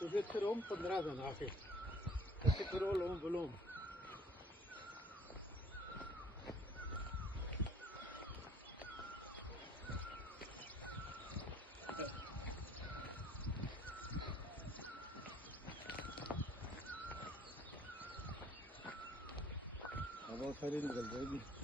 Du zit erom van draden af. Dat zit er al om belom. हवा सारी निकल जाएगी।